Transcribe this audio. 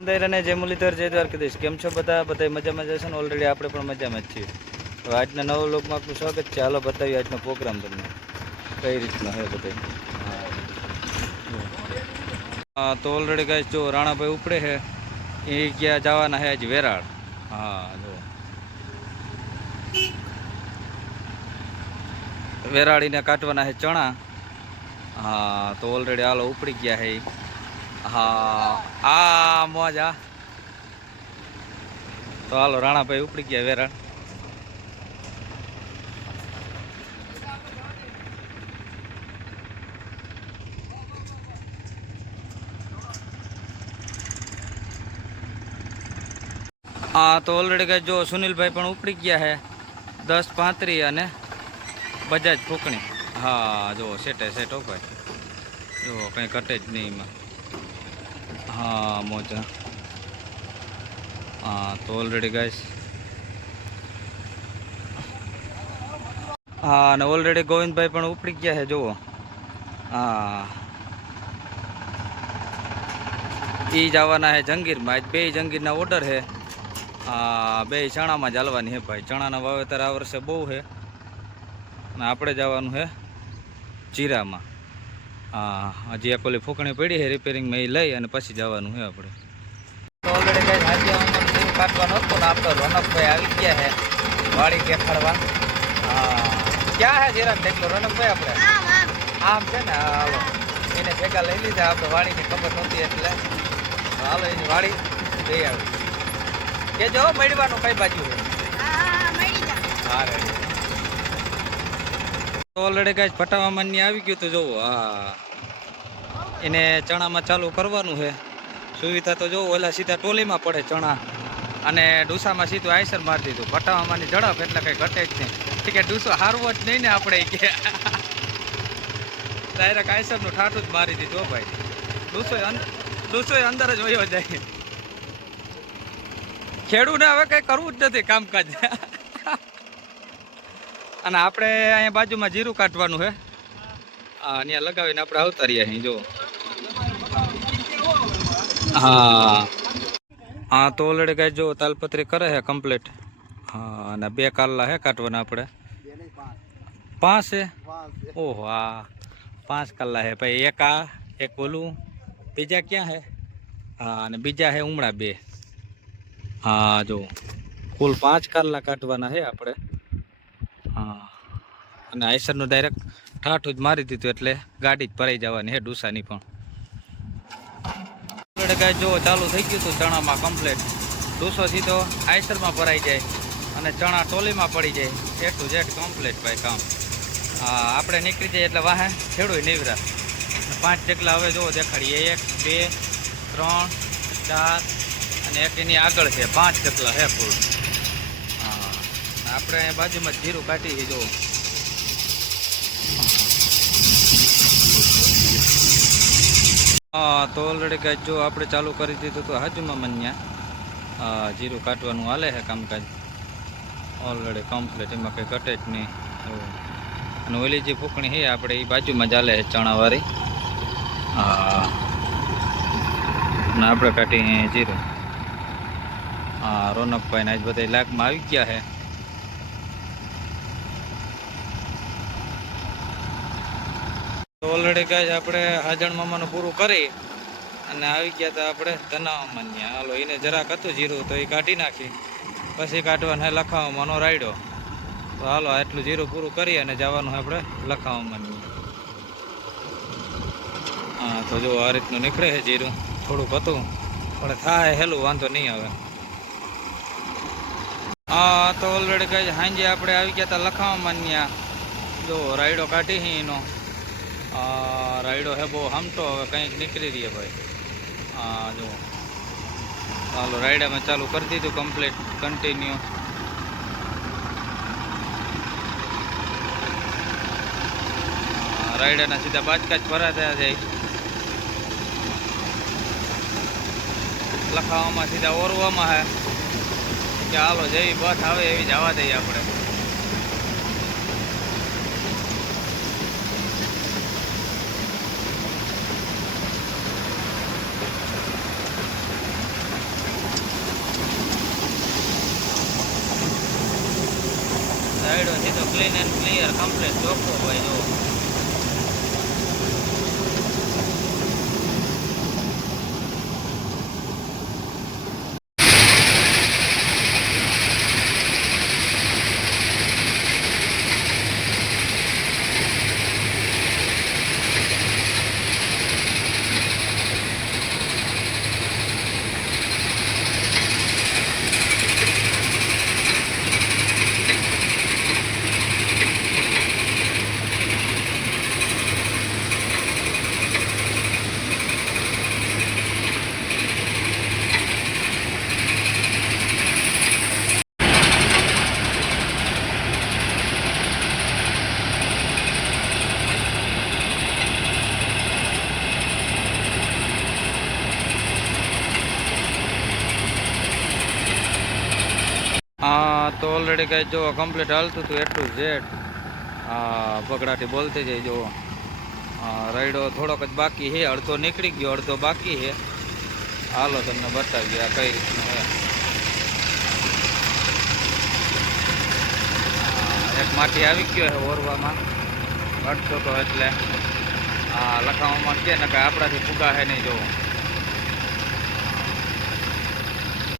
અંદર અને જે મુરલીધર જય દ્વારકાધીશ કેમ છો બધા? બધા મજામાં જશે ને? ઓલરેડી આપણે પણ મજામાં જ છીએ. તો આજના નવો લોકમાં આપણું સ્વાગત છે. હાલો બતાવીએ આજનો પ્રોગ્રામ તમને. કઈ રીતનો હે બધે? હા, તો ઓલરેડી ગાય જો રાણાભાઈ ઉપડે છે. એ ગયા જવાના હે આજ વેરાળ. હા, જો. વેરાળીને કાઢવાના છે ચણા. હા, તો ઓલરેડી હાલો ઉપડી ગયા ઈ. હા, આ મોજ આ તો હાલો, રાણાભાઈ ઉપડી ગયા વેરાણ. હા તો ઓલરેડી કઈ જો સુનિલભાઈ પણ ઉપડી ગયા છે દસ પાંત્રી અને બજાજ ફૂકણી. હા, જો સેટે સેટ ભાઈ. જો કંઈ ઘટે જ નહીં એમાં. હા, મોજા. હા, તો ઓલરેડી ગાઈશ હા, અને ઓલરેડી ગોવિંદભાઈ પણ ઉપડી ગયા છે, જુઓ. હા. એ જવાના છે જંગીરમાં. બે જંગીરના ઓર્ડર છે. હા, બે ચણામાં જ હાલવાની છે ભાઈ. ચણાના વાવેતર આ વર્ષે બહુ છે. અને આપણે જવાનું છે જીરામાં. હા હજી એક ઓલી ફૂકણી પડી છે રિપેરિંગમાં એ લઈ અને પછી જવાનું છે આપણે. તો ઓલરેડી કઈ આજે જીરું કાઢવાનું ને આપણે રોનકભાઈ આવી ગયા છે દેખાડવા. હા. ક્યાં હે જીરા એટલો રોનકભાઈ આપણે? આમ છે ને? એને ભેગા લઈ લીધા આપણે વાળીની ખબર નહોતી એટલે. હાલો એની વાડી જઈ આવી. કે જો મળવાનું કઈ બાજુ? હા રેડી. ઓલરેડી કઈ ફટાવામાં આવી ગયું તો જોવો, હા. એને ચણામાં ચાલુ કરવાનું છે. સુવિધા તો જોવો, ઓલા સીધા ટોલીમાં પડે ચણા. અને ડૂસામાં સીધું આઈસર મારી દીધું. ફટાવામાંની ઝડપ, એટલે કઈ ઘટે જ નહીં. છે ડૂસો હારવો જ નહીં ને આપણે કે. ડાયરેક્ટ આઈસરનું ઠાઠું જ મારી દીધું ભાઈ. ડૂસો ડૂસો અંદર જ વયો જાય. ખેડૂને હવે કઈ કરવું જ નથી કામકાજ. અને આપણે અહીંયા બાજુમાં જીરું કાઢવાનું છે. ત્યાં લગાવીને આપણે આવતા અહીં જો હા. હા, તો ઓલરેડી કાંઈ જો તાલપત્રી કરે છે કમ્પ્લીટ હા, અને બે કાલલા હે કાઢવાના આપણે. પાંચ છે? ઓહો હા પાંચ કલાક હે ભાઈ એક આ, એક ઓલું. બીજા ક્યાં હે હા, અને બીજા હે ઉમળા બે. હા જો કુલ પાંચ કલાક કાઢવાના છે આપણે. અને આઈસરનું ડાયરેક્ટ ઠાઠું જ મારી દીધું એટલે ગાડી જ ભરાઈ જવાની હે ડુસાની પણ. જો ચાલુ થઈ ગયું હતું ચણામાં કમ્પ્લેટ ડુસો સીધો આઈસરમાં ભરાઈ જાય અને ચણા ટોલીમાં પડી જાય. એ ટુ ઝેડ કમ્પ્લેટ ભાઈ કામ. આપણે નીકળી જઈએ એટલે વાહે ખેડૂય નીવરા. પાંચ જેટલા હવે જોવો દેખાડીએ. એક, બે, ત્રણ, ચાર અને એક એની આગળ છે. પાંચ જેટલા હે ફૂલ આપણે બાજુમાં જીરું કાઢી છે હા, તો ઓલરેડી કાંઈ જો આપણે ચાલુ કરી દીધું તો હાજુમાં મન્યા. જીરું કાઢવાનું હાલે છે કામકાજ. ઓલરેડી કમ્પ્લીટ એમાં કંઈ ઘટે જ નહીં. અને ઓલી જે ફૂકણી છે આપણે એ બાજુમાં ચાલે છે ચણાવાળી હા અને આપણે કાઢીએ જીરું. હા રોનકભાઈને આજ બધા લાગમાં આવી ગયા છે. ઓલરેડી ગાય આપણે હાજણ મામાનું પૂરું કરી અને આવી ગયા હતા આપણે ધનાવમાન્યા હાલો, એને જરાક હતું જીરું, તો એ કાઢી નાખી. પછી કાઢવાનું લખાવવાનો રાયડો. તો હાલો આટલું જીરું પૂરું કરી અને જવાનું આપણે લખાવમાન્યા. હા, તો જો આ રીતનું નીકળે છે જીરું. થોડુંક હતું, પણ થાય હેલું, વાંધો નહીં આવે. હા, તો ઓલરેડી ગાય સાંજે આપણે આવી ગયા હતા લખાવમાન્યા. જો રાયડો કાઢી એનો. રાયડો હે બહુ હમટો હવે કંઈક નીકળી રહીએ ભાઈ. હા જો. હાલો રાયડામાં ચાલુ કરી દીધું કમ્પ્લીટ કન્ટિન્યુ રાયડાના સીધા બાચકા જ ભરાતા જાય લખાવામાં સીધા ઓરવામાં હે. કે હાલો, જેવી બસ આવે એવી જવા દઈએ આપણે રાયડો સીધો ક્લીન એન્ડ ક્લિયર કમ્પ્લીટ ચોખ્ખો હોય જો ઓલરેડી કાંઈ જો કમ્પ્લીટ હાલતું હતું એટલું ઝેડ આ પગડાથી બોલતી જાય જો રાયડો થોડોક જ બાકી છે, અડધો નીકળી ગયો, અડધો બાકી છે. હાલો તમને બતાવીએ આ કઈ રીતનું એક માટી આવી ગયો છે ઓરવામાં, અડધો તો એટલે. હા લખાવામાં કે કાંઈ આપણાથી ફૂગા છે નહીં જોવો